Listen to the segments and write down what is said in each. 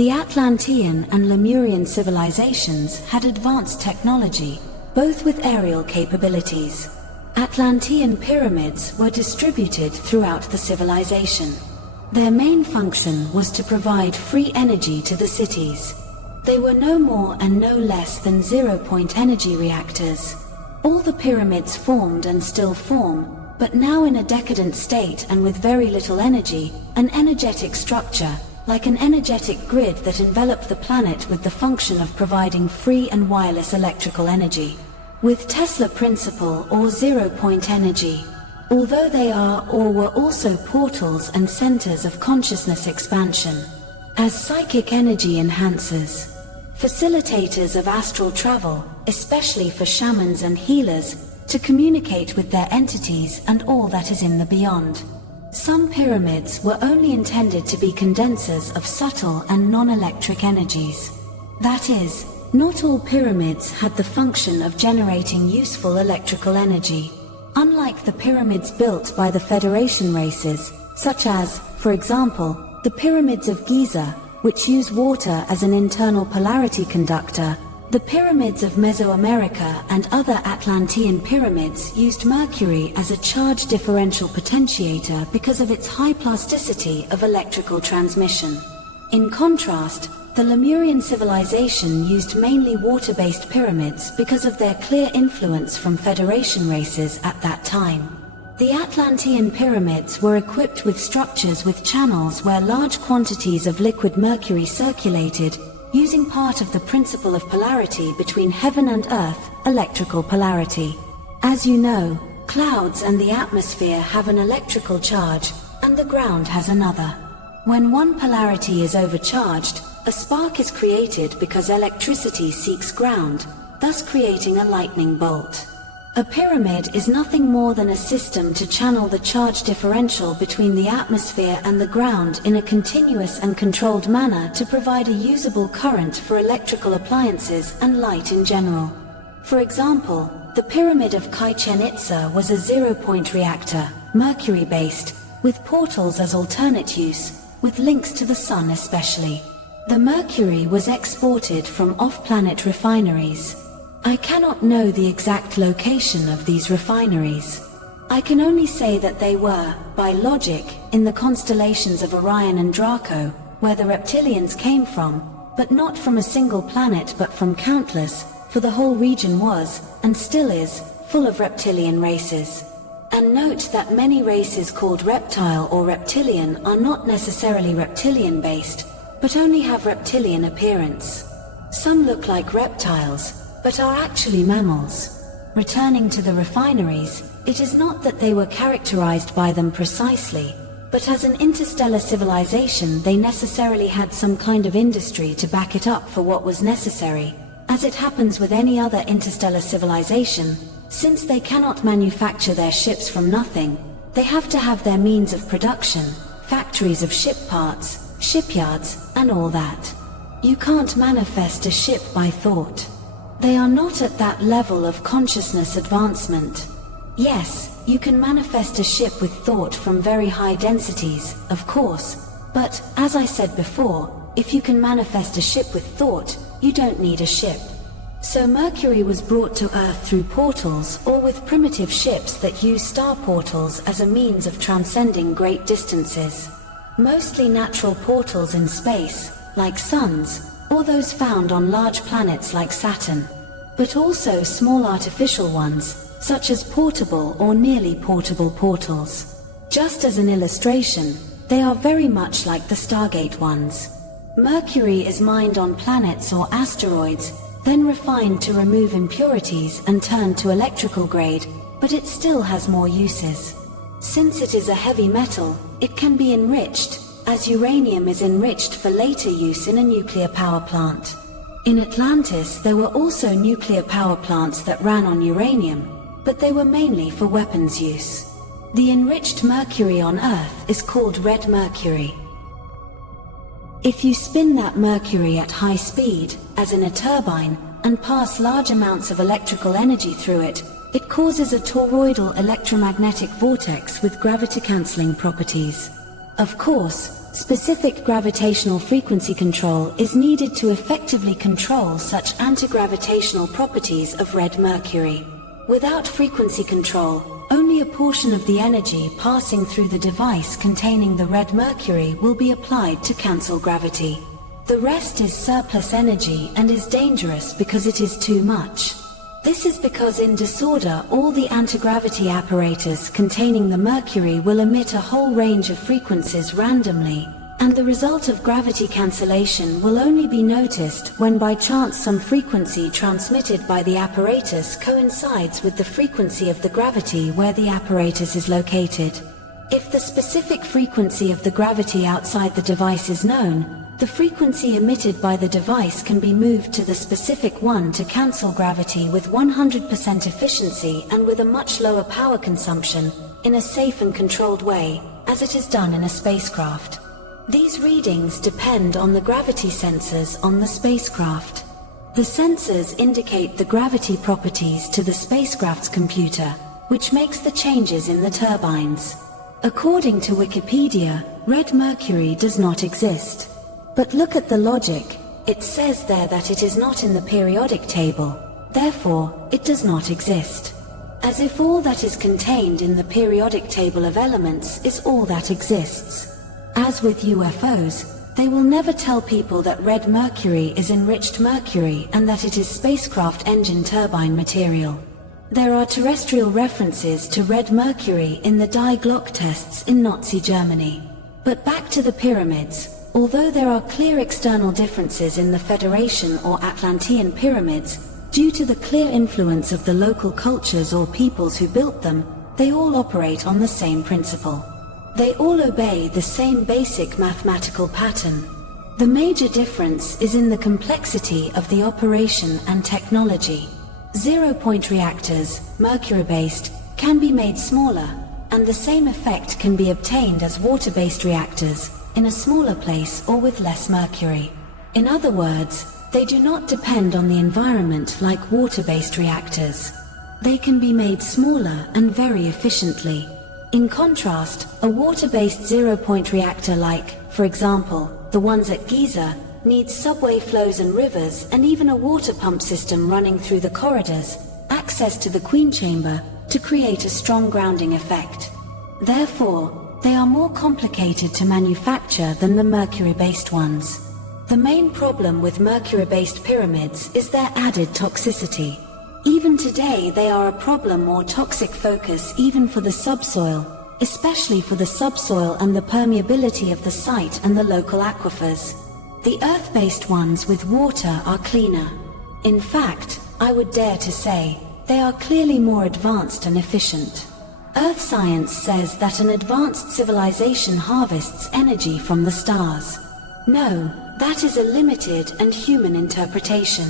The Atlantean and Lemurian civilizations had advanced technology, both with aerial capabilities. Atlantean pyramids were distributed throughout the civilization. Their main function was to provide free energy to the cities. They were no more and no less than zero-point energy reactors. All the pyramids formed and still form, but now in a decadent state and with very little energy, an energetic structure, like an energetic grid that enveloped the planet with the function of providing free and wireless electrical energy. With Tesla principle or zero-point energy. Although they are or were also portals and centers of consciousness expansion. As psychic energy enhancers. Facilitators of astral travel, especially for shamans and healers, to communicate with their entities and all that is in the beyond. Some pyramids were only intended to be condensers of subtle and non-electric energies. That is, not all pyramids had the function of generating useful electrical energy. Unlike the pyramids built by the Federation races, such as, for example, the pyramids of Giza, which use water as an internal polarity conductor, the pyramids of Mesoamerica and other Atlantean pyramids used mercury as a charge differential potentiator because of its high plasticity of electrical transmission. In contrast, the Lemurian civilization used mainly water-based pyramids because of their clear influence from Federation races at that time. The Atlantean pyramids were equipped with structures with channels where large quantities of liquid mercury circulated, using part of the principle of polarity between heaven and earth, electrical polarity. As you know, clouds and the atmosphere have an electrical charge, and the ground has another. When one polarity is overcharged, a spark is created because electricity seeks ground, thus creating a lightning bolt. A pyramid is nothing more than a system to channel the charge differential between the atmosphere and the ground in a continuous and controlled manner to provide a usable current for electrical appliances and light in general. For example, the Pyramid of Chichen Itza was a zero-point reactor, mercury-based, with portals as alternate use, with links to the sun especially. The mercury was exported from off-planet refineries. I cannot know the exact location of these refineries. I can only say that they were, by logic, in the constellations of Orion and Draco, where the reptilians came from, but not from a single planet but from countless, for the whole region was, and still is, full of reptilian races. And note that many races called reptile or reptilian are not necessarily reptilian-based, but only have reptilian appearance. Some look like reptiles, but are actually mammals. Returning to the refineries, it is not that they were characterized by them precisely, but as an interstellar civilization they necessarily had some kind of industry to back it up for what was necessary. As it happens with any other interstellar civilization, since they cannot manufacture their ships from nothing, they have to have their means of production, factories of ship parts, shipyards, and all that. You can't manifest a ship by thought. They are not at that level of consciousness advancement. Yes, you can manifest a ship with thought from very high densities, of course, but, as I said before, if you can manifest a ship with thought, you don't need a ship. So Mercury was brought to Earth through portals or with primitive ships that use star portals as a means of transcending great distances. Mostly natural portals in space, like suns, or those found on large planets like Saturn. But also small artificial ones, such as portable or nearly portable portals. Just as an illustration, they are very much like the Stargate ones. Mercury is mined on planets or asteroids, then refined to remove impurities and turned to electrical grade, but it still has more uses. Since it is a heavy metal, it can be enriched, as uranium is enriched for later use in a nuclear power plant. In Atlantis there were also nuclear power plants that ran on uranium, but they were mainly for weapons use. The enriched mercury on Earth is called red mercury. If you spin that mercury at high speed, as in a turbine, and pass large amounts of electrical energy through it, it causes a toroidal electromagnetic vortex with gravity-cancelling properties. Of course, specific gravitational frequency control is needed to effectively control such anti-gravitational properties of red mercury. Without frequency control, only a portion of the energy passing through the device containing the red mercury will be applied to cancel gravity. The rest is surplus energy and is dangerous because it is too much. This is because in disorder all the anti-gravity apparatus containing the mercury will emit a whole range of frequencies randomly, and the result of gravity cancellation will only be noticed when by chance some frequency transmitted by the apparatus coincides with the frequency of the gravity where the apparatus is located. If the specific frequency of the gravity outside the device is known, the frequency emitted by the device can be moved to the specific one to cancel gravity with 100% efficiency and with a much lower power consumption, in a safe and controlled way, as it is done in a spacecraft. These readings depend on the gravity sensors on the spacecraft. The sensors indicate the gravity properties to the spacecraft's computer, which makes the changes in the turbines. According to Wikipedia, red mercury does not exist. But look at the logic. It says there that it is not in the periodic table, therefore, it does not exist. As if all that is contained in the periodic table of elements is all that exists. As with UFOs, they will never tell people that red mercury is enriched mercury and that it is spacecraft engine turbine material. There are terrestrial references to red mercury in the Die Glock tests in Nazi Germany. But back to the pyramids. Although there are clear external differences in the Federation or Atlantean pyramids, due to the clear influence of the local cultures or peoples who built them, they all operate on the same principle. They all obey the same basic mathematical pattern. The major difference is in the complexity of the operation and technology. Zero-point reactors, mercury-based, can be made smaller, and the same effect can be obtained as water-based reactors, in a smaller place or with less mercury. In other words, they do not depend on the environment like water-based reactors. They can be made smaller and very efficiently. In contrast, a water-based zero-point reactor like, for example, the ones at Giza, needs subway flows and rivers and even a water pump system running through the corridors, access to the Queen Chamber, to create a strong grounding effect. Therefore, they are more complicated to manufacture than the mercury-based ones. The main problem with mercury-based pyramids is their added toxicity. Even today they are a problem or toxic focus even for the subsoil, especially for the subsoil and the permeability of the site and the local aquifers. The earth-based ones with water are cleaner. In fact, I would dare to say, they are clearly more advanced and efficient. Earth science says that an advanced civilization harvests energy from the stars. No, that is a limited and human interpretation.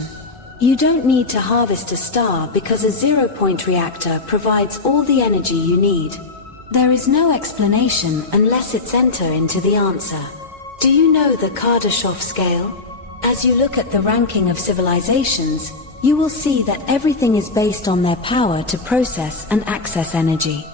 You don't need to harvest a star because a zero-point reactor provides all the energy you need. There is no explanation unless it's enter into the answer. Do you know the Kardashev scale? As you look at the ranking of civilizations, you will see that everything is based on their power to process and access energy.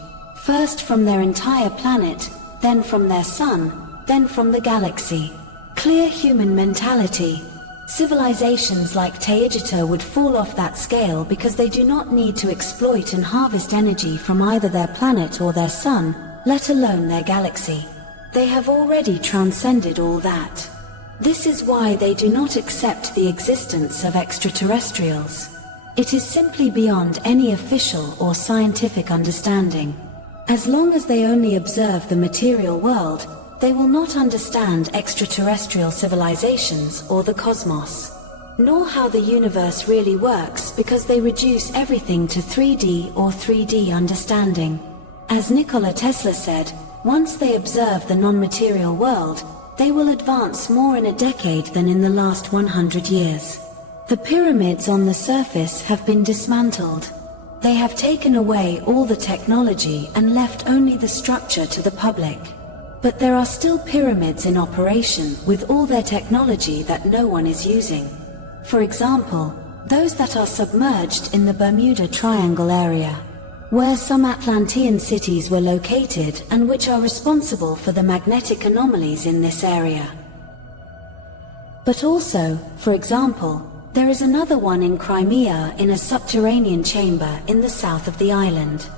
First from their entire planet, then from their sun, then from the galaxy. Clear human mentality. Civilizations like Taijita would fall off that scale because they do not need to exploit and harvest energy from either their planet or their sun, let alone their galaxy. They have already transcended all that. This is why they do not accept the existence of extraterrestrials. It is simply beyond any official or scientific understanding. As long as they only observe the material world, they will not understand extraterrestrial civilizations or the cosmos, nor how the universe really works because they reduce everything to 3D or 3D understanding. As Nikola Tesla said, once they observe the non-material world, they will advance more in a decade than in the last 100 years. The pyramids on the surface have been dismantled. They have taken away all the technology and left only the structure to the public. But there are still pyramids in operation with all their technology that no one is using. For example, those that are submerged in the Bermuda Triangle area. where some Atlantean cities were located and which are responsible for the magnetic anomalies in this area. But also, for example, there is another one in Crimea in a subterranean chamber in the south of the island.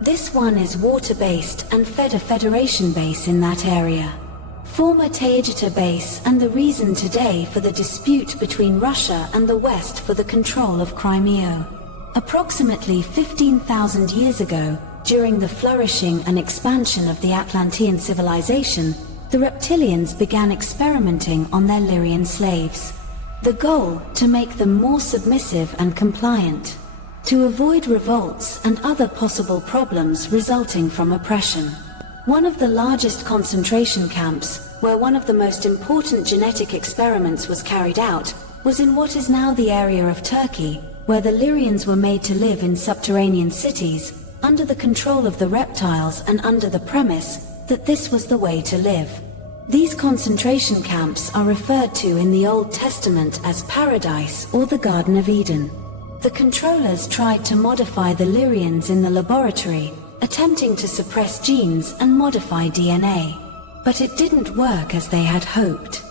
This one is water-based and fed a Federation base in that area. Former Taygetus base, and the reason today for the dispute between Russia and the West for the control of Crimea. Approximately 15,000 years ago, during the flourishing and expansion of the Atlantean civilization, the reptilians began experimenting on their Lyrian slaves. The goal, to make them more submissive and compliant, to avoid revolts and other possible problems resulting from oppression. One of the largest concentration camps, where one of the most important genetic experiments was carried out, was in what is now the area of Turkey, where the Lyrians were made to live in subterranean cities, under the control of the reptiles and under the premise that this was the way to live. These concentration camps are referred to in the Old Testament as Paradise or the Garden of Eden. The controllers tried to modify the Lyrians in the laboratory, attempting to suppress genes and modify DNA. But it didn't work as they had hoped.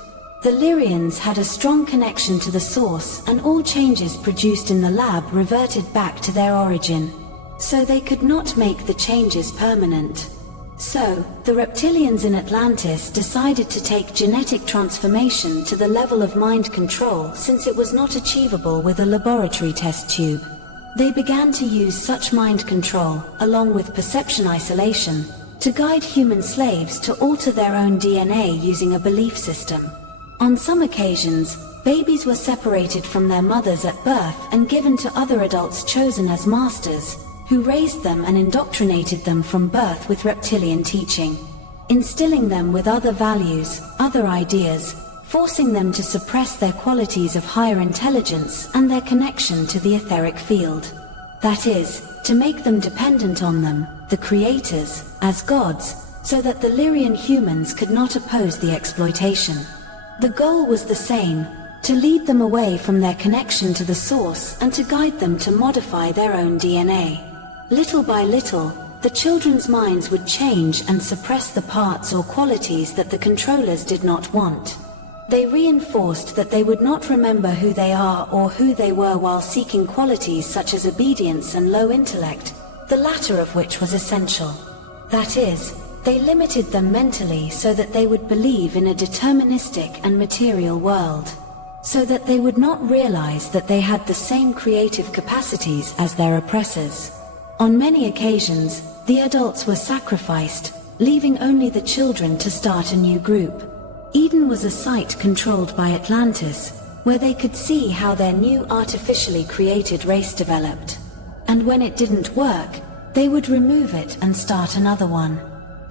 The Lyrians had a strong connection to the source, and all changes produced in the lab reverted back to their origin. So they could not make the changes permanent. So, the reptilians in Atlantis decided to take genetic transformation to the level of mind control, since it was not achievable with a laboratory test tube. They began to use such mind control, along with perception isolation, to guide human slaves to alter their own DNA using a belief system. On some occasions, babies were separated from their mothers at birth and given to other adults chosen as masters, who raised them and indoctrinated them from birth with reptilian teaching, instilling them with other values, other ideas, forcing them to suppress their qualities of higher intelligence and their connection to the etheric field. That is, to make them dependent on them, the creators, as gods, so that the Lyrian humans could not oppose the exploitation. The goal was the same, to lead them away from their connection to the source and to guide them to modify their own DNA. Little by little, the children's minds would change and suppress the parts or qualities that the controllers did not want. They reinforced that they would not remember who they are or who they were while seeking qualities such as obedience and low intellect, the latter of which was essential. That is, they limited them mentally so that they would believe in a deterministic and material world, so that they would not realize that they had the same creative capacities as their oppressors. On many occasions, the adults were sacrificed, leaving only the children to start a new group. Eden was a site controlled by Atlantis, where they could see how their new artificially created race developed. And when it didn't work, they would remove it and start another one.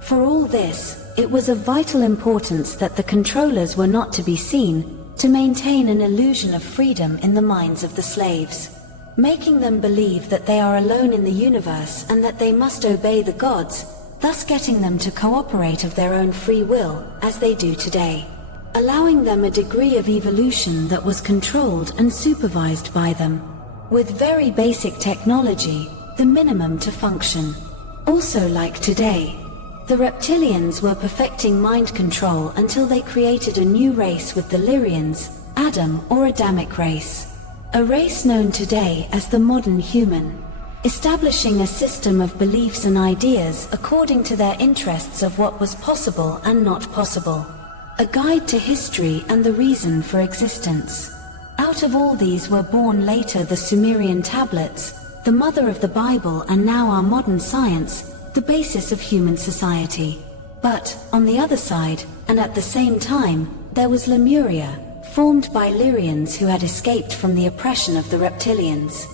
For all this, it was of vital importance that the controllers were not to be seen, to maintain an illusion of freedom in the minds of the slaves, making them believe that they are alone in the universe and that they must obey the gods, thus getting them to cooperate of their own free will, as they do today, allowing them a degree of evolution that was controlled and supervised by them, with very basic technology, the minimum to function. Also like today, the reptilians were perfecting mind control until they created a new race with the Lyrians, Adam or Adamic race, a race known today as the modern human, establishing a system of beliefs and ideas according to their interests of what was possible and not possible, a guide to history and the reason for existence. Out of all these were born later the Sumerian tablets, the mother of the Bible, and now our modern science, the basis of human society. But, on the other side, and at the same time, there was Lemuria, formed by Lyrians who had escaped from the oppression of the reptilians.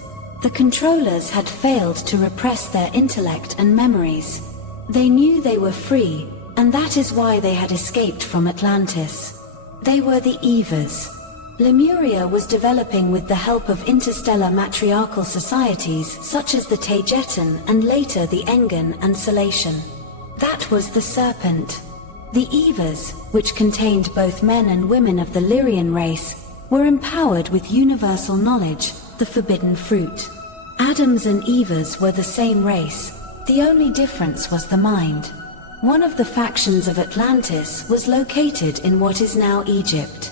The controllers had failed to repress their intellect and memories. They knew they were free, and that is why they had escaped from Atlantis. They were the Evas. Lemuria was developing with the help of interstellar matriarchal societies such as the Taygetan and later the Engan and Salation. That was the serpent. The Evas, which contained both men and women of the Lyrian race, were empowered with universal knowledge, the forbidden fruit. Adams and Evas were the same race, the only difference was the mind. One of the factions of Atlantis was located in what is now Egypt.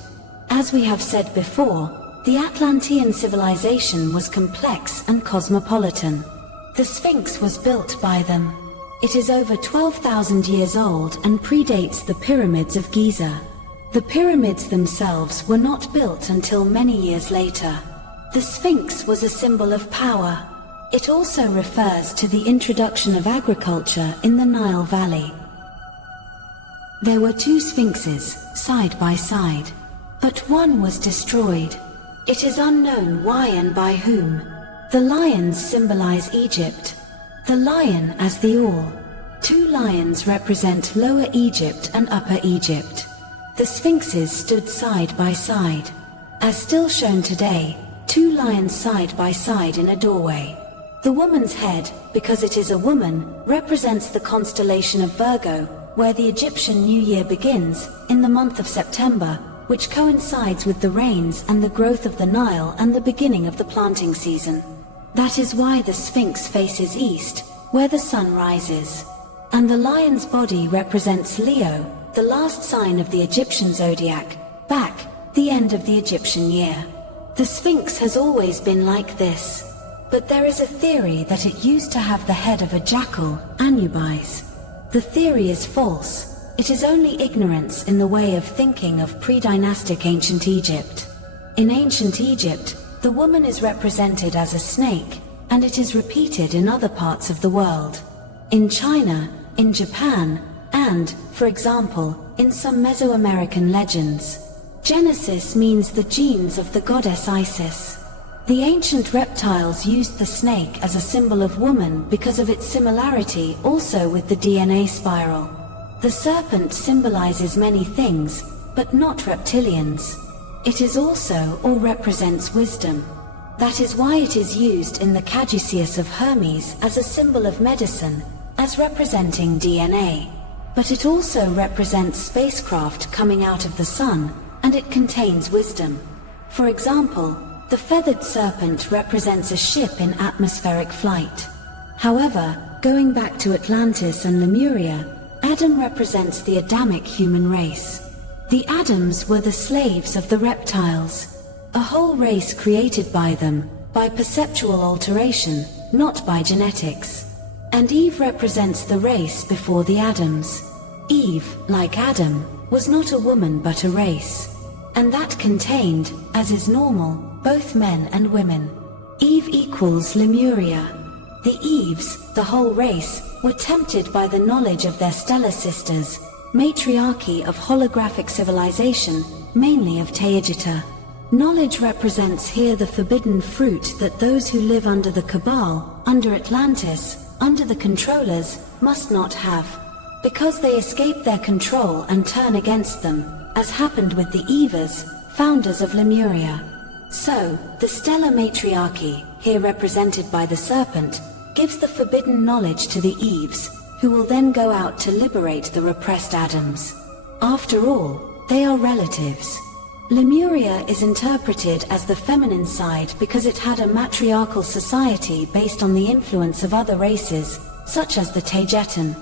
As we have said before, the Atlantean civilization was complex and cosmopolitan. The Sphinx was built by them. It is over 12,000 years old and predates the pyramids of Giza. The pyramids themselves were not built until many years later. The Sphinx was a symbol of power. It also refers to the introduction of agriculture in the Nile Valley. There were two sphinxes, side by side. But one was destroyed. It is unknown why and by whom. The lions symbolize Egypt. The lion as the all. Two lions represent Lower Egypt and Upper Egypt. The sphinxes stood side by side. As still shown today, two lions side by side in a doorway. The woman's head, because it is a woman, represents the constellation of Virgo, where the Egyptian New Year begins, in the month of September, which coincides with the rains and the growth of the Nile and the beginning of the planting season. That is why the Sphinx faces east, where the sun rises. And the lion's body represents Leo, the last sign of the Egyptian zodiac, back, the end of the Egyptian year. The Sphinx has always been like this. But there is a theory that it used to have the head of a jackal, Anubis. The theory is false. It is only ignorance in the way of thinking of pre-dynastic ancient Egypt. In ancient Egypt, the woman is represented as a snake, and it is repeated in other parts of the world. In China, in Japan, and, for example, in some Mesoamerican legends. Genesis means the genes of the goddess Isis. The ancient reptiles used the snake as a symbol of woman because of its similarity also with the DNA spiral. The serpent symbolizes many things, but not reptilians. It is also or represents wisdom. That is why it is used in the caduceus of Hermes as a symbol of medicine, as representing DNA. But it also represents spacecraft coming out of the sun, and it contains wisdom. For example, the feathered serpent represents a ship in atmospheric flight. However, going back to Atlantis and Lemuria, Adam represents the Adamic human race. The Adams were the slaves of the reptiles, a whole race created by them, by perceptual alteration, not by genetics. And Eve represents the race before the Adams. Eve, like Adam, was not a woman but a race. And that contained, as is normal, both men and women. Eve equals Lemuria. The Eves, the whole race, were tempted by the knowledge of their stellar sisters, matriarchy of holographic civilization, mainly of Taygeta. Knowledge represents here the forbidden fruit that those who live under the Cabal, under Atlantis, under the controllers, must not have. Because they escape their control and turn against them, as happened with the Evas, founders of Lemuria. So, the stellar matriarchy, here represented by the serpent, gives the forbidden knowledge to the Eves, who will then go out to liberate the repressed Adams. After all, they are relatives. Lemuria is interpreted as the feminine side because it had a matriarchal society based on the influence of other races, such as the Taygetan.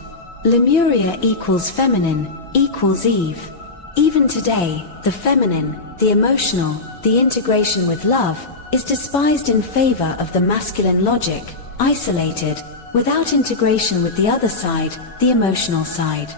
Lemuria equals feminine, equals Eve. Even today, the feminine, the emotional, the integration with love, is despised in favor of the masculine logic, isolated, without integration with the other side, the emotional side.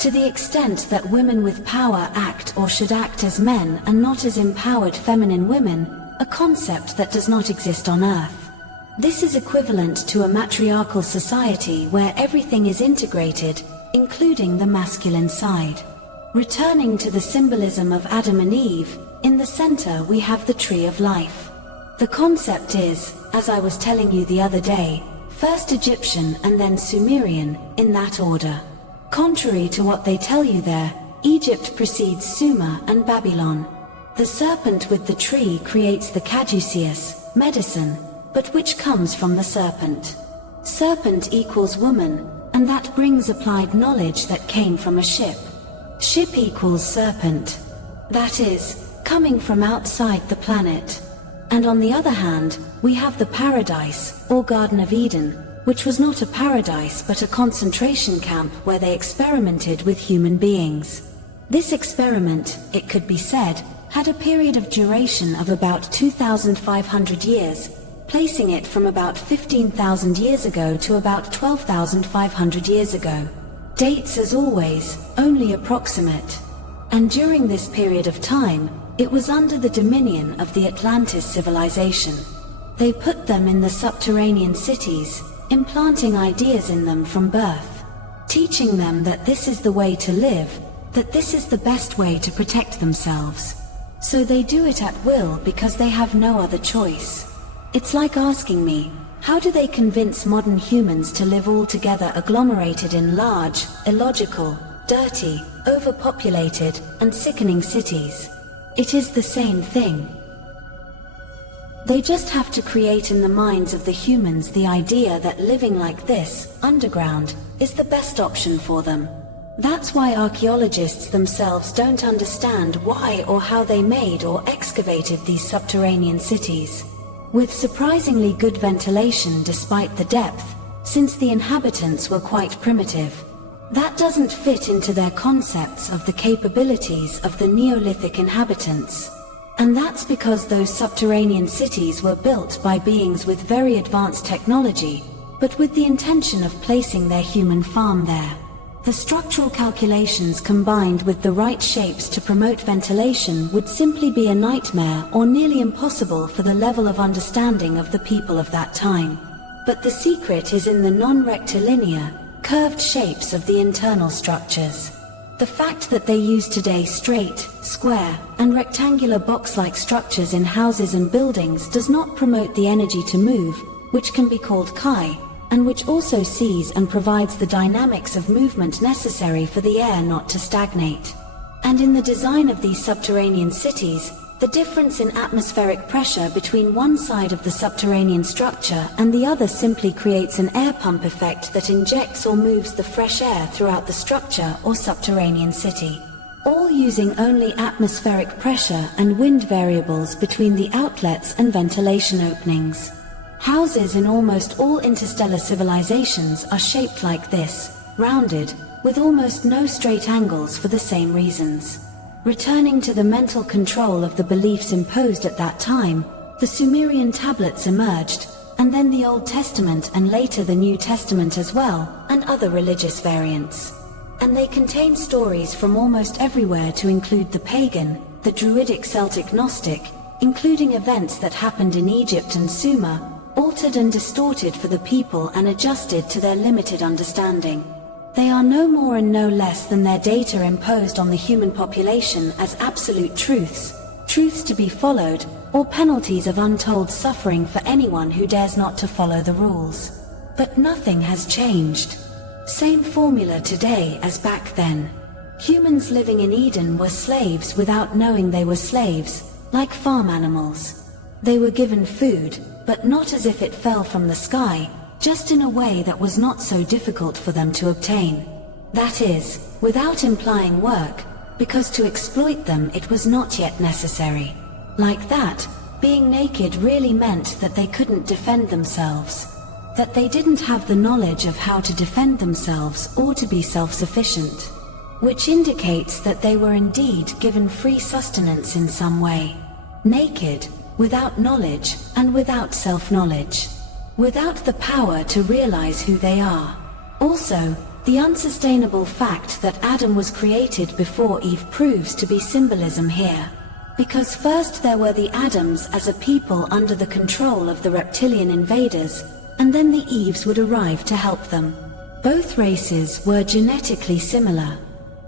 To the extent that women with power act or should act as men and not as empowered feminine women, a concept that does not exist on Earth. This is equivalent to a matriarchal society where everything is integrated, including the masculine side. Returning to the symbolism of Adam and Eve, in the center we have the tree of life. The concept is, as I was telling you the other day, first Egyptian and then Sumerian, in that order. Contrary to what they tell you there, Egypt precedes Sumer and Babylon. The serpent with the tree creates the caduceus, medicine, but which comes from the serpent. Serpent equals woman, and that brings applied knowledge that came from a ship. Ship equals serpent. That is, coming from outside the planet. And on the other hand, we have the Paradise, or Garden of Eden, which was not a paradise but a concentration camp where they experimented with human beings. This experiment, it could be said, had a period of duration of about 2,500 years, placing it from about 15,000 years ago to about 12,500 years ago. Dates, as always, only approximate. And during this period of time, it was under the dominion of the Atlantis civilization. They put them in the subterranean cities, implanting ideas in them from birth, teaching them that this is the way to live, that this is the best way to protect themselves. So they do it at will because they have no other choice. It's like asking me, how do they convince modern humans to live all together agglomerated in large, illogical, dirty, overpopulated, and sickening cities? It is the same thing. They just have to create in the minds of the humans the idea that living like this, underground, is the best option for them. That's why archaeologists themselves don't understand why or how they made or excavated these subterranean cities, with surprisingly good ventilation despite the depth, since the inhabitants were quite primitive. That doesn't fit into their concepts of the capabilities of the Neolithic inhabitants. And that's because those subterranean cities were built by beings with very advanced technology, but with the intention of placing their human farm there. The structural calculations combined with the right shapes to promote ventilation would simply be a nightmare or nearly impossible for the level of understanding of the people of that time. But the secret is in the non-rectilinear, curved shapes of the internal structures. The fact that they use today straight, square, and rectangular box-like structures in houses and buildings does not promote the energy to move, which can be called chi, and which also sees and provides the dynamics of movement necessary for the air not to stagnate. And in the design of these subterranean cities, the difference in atmospheric pressure between one side of the subterranean structure and the other simply creates an air pump effect that injects or moves the fresh air throughout the structure or subterranean city, all using only atmospheric pressure and wind variables between the outlets and ventilation openings. Houses in almost all interstellar civilizations are shaped like this, rounded, with almost no straight angles for the same reasons. Returning to the mental control of the beliefs imposed at that time, the Sumerian tablets emerged, and then the Old Testament and later the New Testament as well, and other religious variants. And they contain stories from almost everywhere to include the pagan, the Druidic Celtic Gnostic, including events that happened in Egypt and Sumer, altered and distorted for the people and adjusted to their limited understanding. They are no more and no less than their data imposed on the human population as absolute truths, truths to be followed, or penalties of untold suffering for anyone who dares not to follow the rules. But nothing has changed. Same formula today as back then. Humans living in Eden were slaves without knowing they were slaves, like farm animals. They were given food, but not as if it fell from the sky, just in a way that was not so difficult for them to obtain. That is, without implying work, because to exploit them it was not yet necessary. Like that, being naked really meant that they couldn't defend themselves, that they didn't have the knowledge of how to defend themselves or to be self-sufficient, which indicates that they were indeed given free sustenance in some way. Naked, without knowledge, and without self-knowledge. Without the power to realize who they are. Also, the unsustainable fact that Adam was created before Eve proves to be symbolism here. Because first there were the Adams as a people under the control of the reptilian invaders, and then the Eves would arrive to help them. Both races were genetically similar.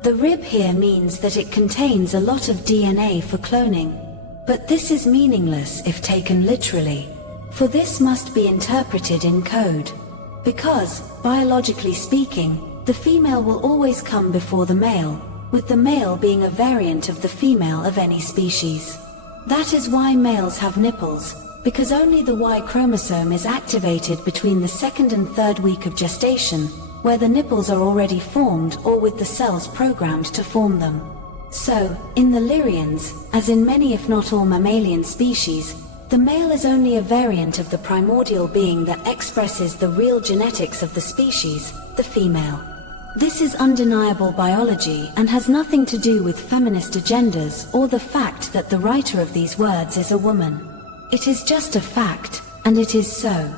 The rib here means that it contains a lot of DNA for cloning. But this is meaningless if taken literally. For this must be interpreted in code. Because, biologically speaking, the female will always come before the male, with the male being a variant of the female of any species. That is why males have nipples, because only the Y chromosome is activated between the second and third week of gestation, where the nipples are already formed or with the cells programmed to form them. So, in the Lyrians, as in many if not all mammalian species, The male is only a variant of the primordial being that expresses the real genetics of the species, the female. This is undeniable biology and has nothing to do with feminist agendas or the fact that the writer of these words is a woman. It is just a fact, and it is so.